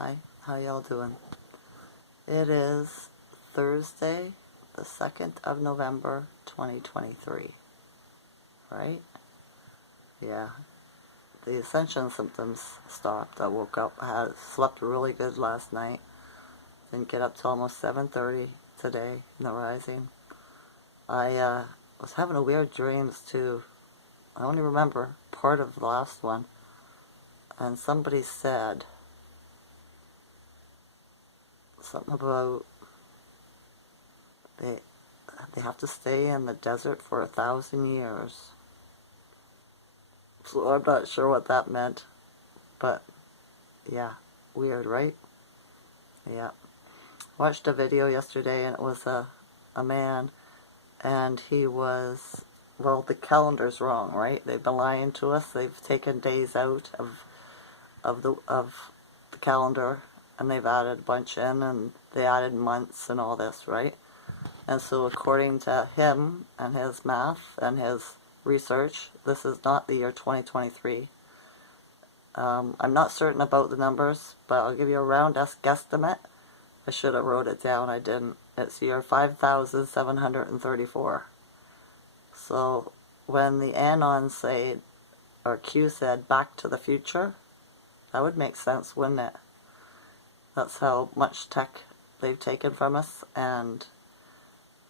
Hi, how y'all doing? It is Thursday, the 2nd of November, 2023, right? Yeah, the ascension symptoms stopped. I woke up, slept really good last night, didn't get up till almost 7:30 today in the rising. I was having weird dreams too. I only remember part of the last one, and somebody said something about they have to stay in the desert for 1,000 years. So I'm not sure what that meant, but yeah, weird, right? Yeah. Watched a video yesterday, and it was a man, and he was, well, the calendar's wrong, right? They've been lying to us. They've taken days out of the calendar, and they've added a bunch in, and they added months and all this, right? And so according to him and his math and his research, this is not the year 2023. I'm not certain about the numbers, but I'll give you a round guesstimate. I should have wrote it down, I didn't. It's year 5,734. So when the Anon said, or Q said, Back to the Future, that would make sense, wouldn't it? That's how much tech they've taken from us and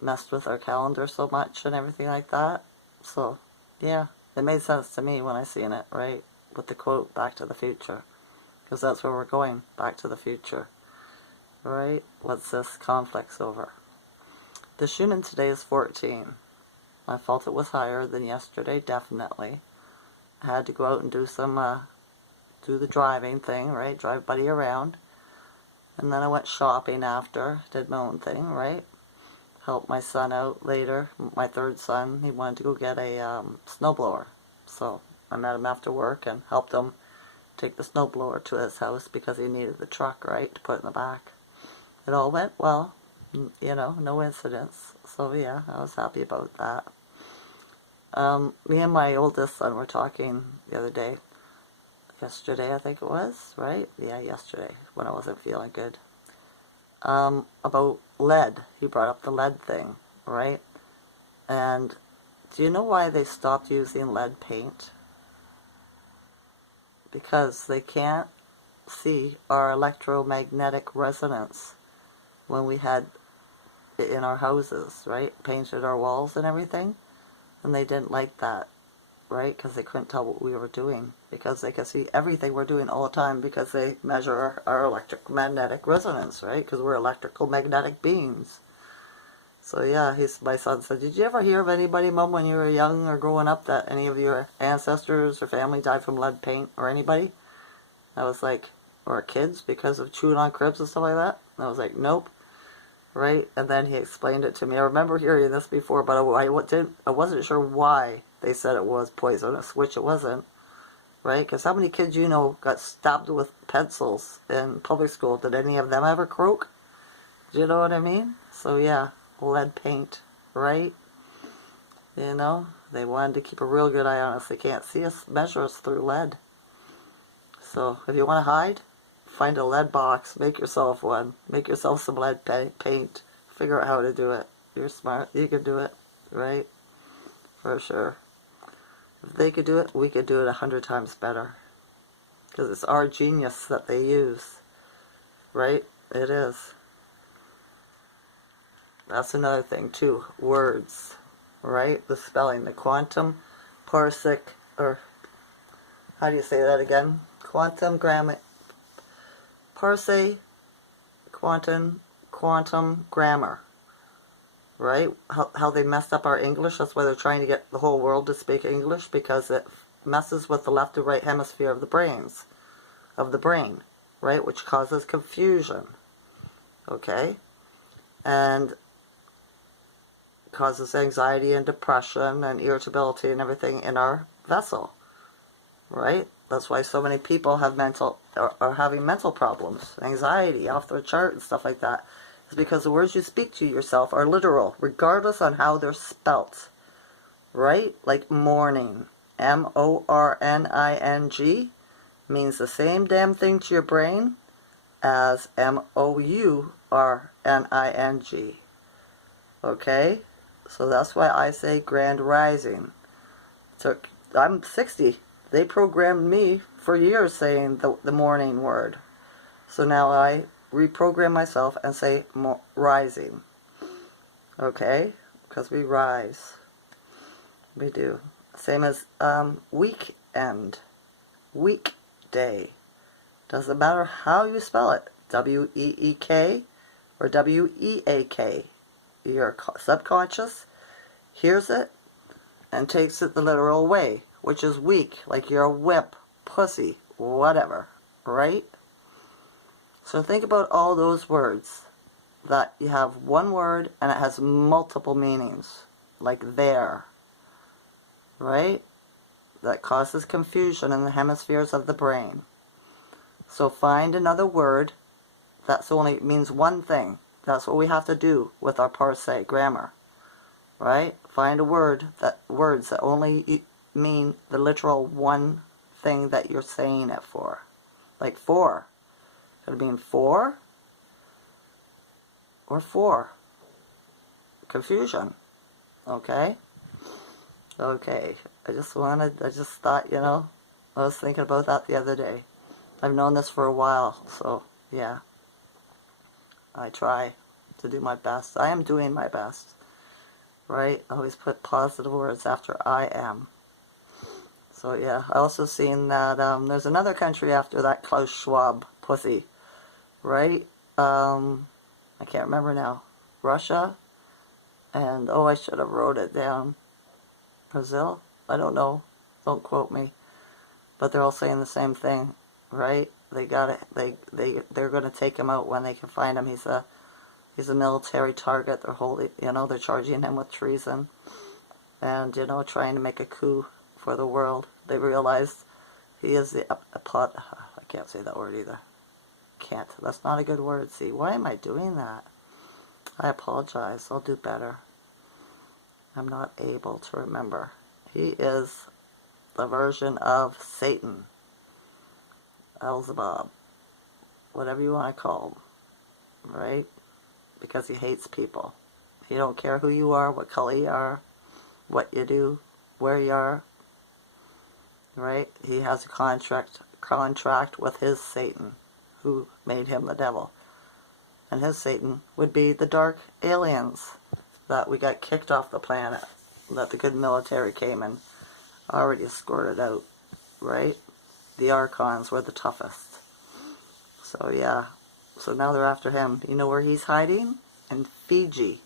messed with our calendar so much and everything like that. So yeah, it made sense to me when I seen it, right, with the quote Back to the Future, because that's where we're going, back to the future, right? What's this conflicts over? The Schumann today is 14. I felt it was higher than yesterday, definitely. I had to go out and do some do the driving thing, right, drive buddy around, and then I went shopping after, did my own thing, right? Helped my son out later, my third son. He wanted to go get a snowblower. So I met him after work and helped him take the snowblower to his house because he needed the truck, right, to put in the back. It all went well, you know, no incidents. So yeah, I was happy about that. Me and my oldest son were talking the other day. Yesterday, I think it was, right? Yeah, yesterday, when I wasn't feeling good. About lead. He brought up the lead thing, right? And do you know why they stopped using lead paint? Because they can't see our electromagnetic resonance when we had it in our houses, right? Painted our walls and everything. And they didn't like that, right? Because they couldn't tell what we were doing. Because they could see everything we're doing all the time because they measure our electromagnetic resonance, right? Because we're electrical magnetic beings. So yeah, my son said, did you ever hear of anybody, Mom, when you were young or growing up, that any of your ancestors or family died from lead paint, or anybody? I was like, or kids because of chewing on cribs and stuff like that? And I was like, nope. Right? And then he explained it to me. I remember hearing this before, but I wasn't sure why they said it was poisonous, which it wasn't. Right? Because how many kids you know got stabbed with pencils in public school? Did any of them ever croak? Do you know what I mean? So yeah, lead paint, right? You know, they wanted to keep a real good eye on us. They can't see us, measure us through lead. So if you want to hide, find a lead box, make yourself one, make yourself some lead paint, figure out how to do it. You're smart, you can do it, right? For sure. If they could do it, we could do it 100 times better. Because it's our genius that they use, right? It is. That's another thing too, words, right? The spelling, the quantum, parsec, or how do you say that again? Quantum grammar, quantum grammar, right? How they messed up our English. That's why they're trying to get the whole world to speak English, because it messes with the left and right hemisphere of the brain, right? Which causes confusion, okay? And causes anxiety and depression and irritability and everything in our vessel, right? That's why so many people have are having mental problems, anxiety off their chart and stuff like that. It's because the words you speak to yourself are literal, regardless on how they're spelt, right? Like morning, M-O-R-N-I-N-G, means the same damn thing to your brain as Mouring. Okay? So that's why I say grand rising. I'm 60. They programmed me for years saying the morning word. So now I reprogram myself and say rising. Okay? Because we rise. We do. Same as weekend. Weekday. Doesn't matter how you spell it. W-E-E-K or W-E-A-K. Your subconscious hears it and takes it the literal way, which is weak, like you're a wimp, pussy, whatever, right? So think about all those words that you have one word and it has multiple meanings, like there, right? That causes confusion in the hemispheres of the brain. So find another word that only means one thing. That's what we have to do with our parse grammar, right? Find words that only mean the literal one thing that you're saying it for. Like for. Could it mean for? Or for. Confusion. Okay? Okay. I just thought, I was thinking about that the other day. I've known this for a while, so yeah. I try to do my best. I am doing my best. Right? Always put positive words after I am. So yeah, I also seen that there's another country after that Klaus Schwab pussy. Right? I can't remember now. Russia? And, I should have wrote it down. Brazil? I don't know. Don't quote me. But they're all saying the same thing. Right? They got it. They're going to take him out when they can find him. He's a military target. They're holding, they're charging him with treason, and trying to make a coup for the world. They realized he is the plot. I can't say that word either. Can't. That's not a good word. See, why am I doing that? I apologize. I'll do better. I'm not able to remember. He is the version of Satan. Beelzebub, whatever you want to call him, right? Because he hates people. He don't care who you are, what color you are, what you do, where you are, right? He has a contract with his Satan, who made him the devil. And his Satan would be the dark aliens that we got kicked off the planet, that the good military came and already escorted out, right? The Archons were the toughest. So yeah, so now they're after him. You know where he's hiding? In Fiji.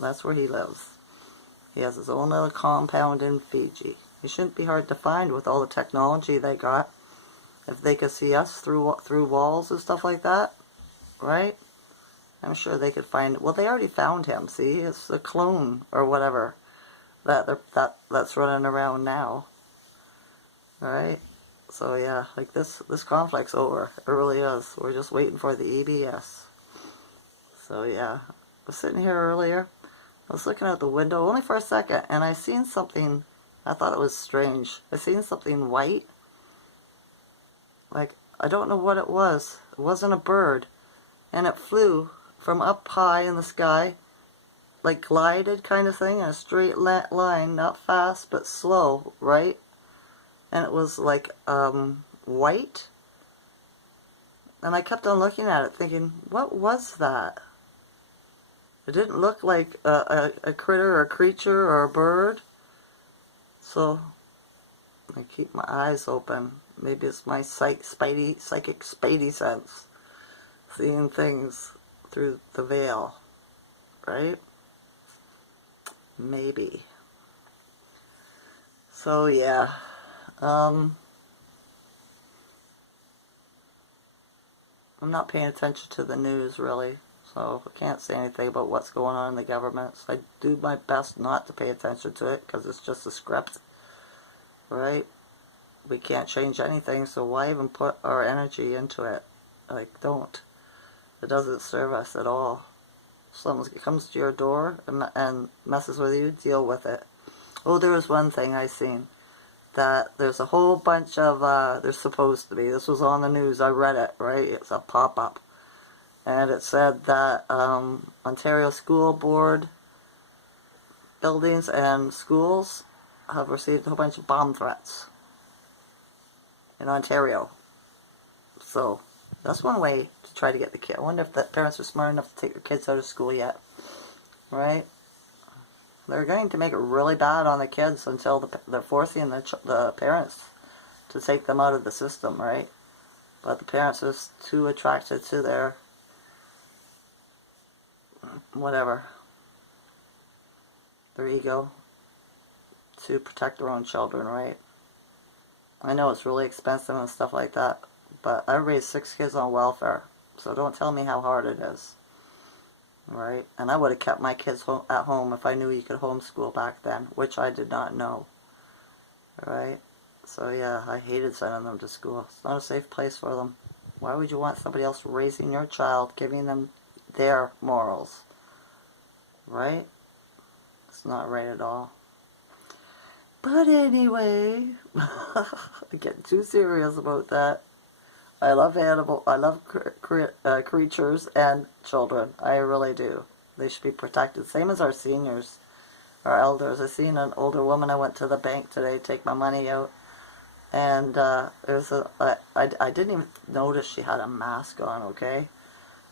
That's where he lives. He has his own little compound in Fiji. He shouldn't be hard to find with all the technology they got. If they could see us through walls and stuff like that, right? I'm sure they could find. Well, they already found him. See, it's a clone or whatever that's running around now, right? So yeah, like this conflict's over. It really is. We're just waiting for the EBS. So yeah, I was sitting here earlier. I was looking out the window only for a second, and I seen something. I thought it was strange. I seen something white. Like, I don't know what it was. It wasn't a bird. And it flew from up high in the sky, like glided kind of thing, in a straight line, not fast, but slow, right? And it was like white. And I kept on looking at it thinking, what was that? It didn't look like a critter or a creature or a bird. So I keep my eyes open. Maybe it's my psychic spidey sense, seeing things through the veil, right? Maybe. So yeah, I'm not paying attention to the news really, so I can't say anything about what's going on in the government. So I do my best not to pay attention to it because it's just a script, right? We can't change anything, so why even put our energy into it? Like, don't. It doesn't serve us at all. If someone comes to your door and messes with you, deal with it. Oh, there was one thing I seen. That there's a whole bunch of, there's supposed to be, this was on the news, I read it, right? It's a pop-up. and it said that Ontario School Board buildings and schools have received a whole bunch of bomb threats in Ontario. So that's one way to try to get the kid. I wonder if the parents are smart enough to take their kids out of school yet, right? They're going to make it really bad on the kids until they're forcing the parents to take them out of the system, right? But the parents are too attracted to their whatever, their ego, to protect their own children, right? I know it's really expensive and stuff like that, but I raised 6 kids on welfare, so don't tell me how hard it is, right? And I would have kept my kids at home if I knew you could homeschool back then, which I did not know, right? So yeah, I hated sending them to school. It's not a safe place for them. Why would you want somebody else raising your child, giving them their morals, right? It's not right at all. But anyway, I get too serious about that. I love creatures and children. I really do. They should be protected. Same as our seniors, our elders. I seen an older woman. I went to the bank today to take my money out, and it was I didn't even notice she had a mask on. Okay,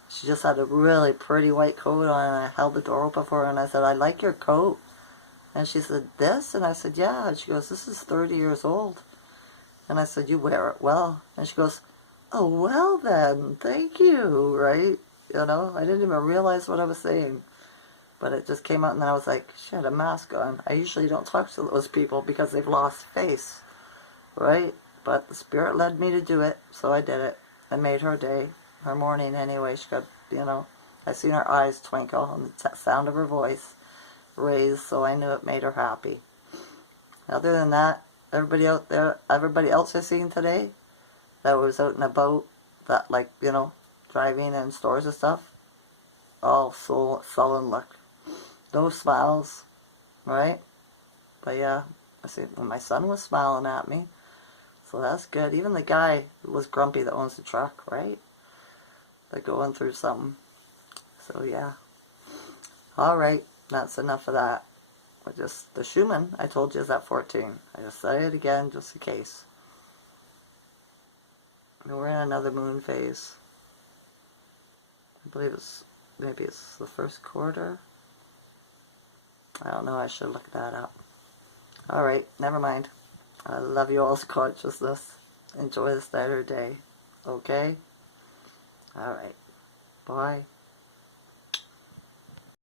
she just had a really pretty white coat on, and I held the door open for her, and I said, "I like your coat." And she said, "This?" And I said, "Yeah." And she goes, "This is 30 years old." And I said, "You wear it well." And she goes, "Oh, well then, thank you," right? You know, I didn't even realize what I was saying. But it just came out, and then I was like, she had a mask on. I usually don't talk to those people because they've lost face, right? But the Spirit led me to do it, so I did it. I made her day, her morning anyway. She got, you know, I seen her eyes twinkle and the sound of her voice raised, so I knew it made her happy. Other than that, everybody out there, everybody else I seen today that was out and about, that, like, you know, driving in stores and stuff, all sullen look. No smiles, right? But yeah, I see my son was smiling at me, so that's good. Even the guy was grumpy that owns the truck, right? They're going through something. So yeah. Alright, that's enough of that. But just the Schumann, I told you, is at 14. I just said it again just in case. We're in another moon phase. I believe maybe it's the first quarter. I don't know, I should look that up. Alright, never mind. I love you all's consciousness. Enjoy the Saturday. Okay? Alright. Bye.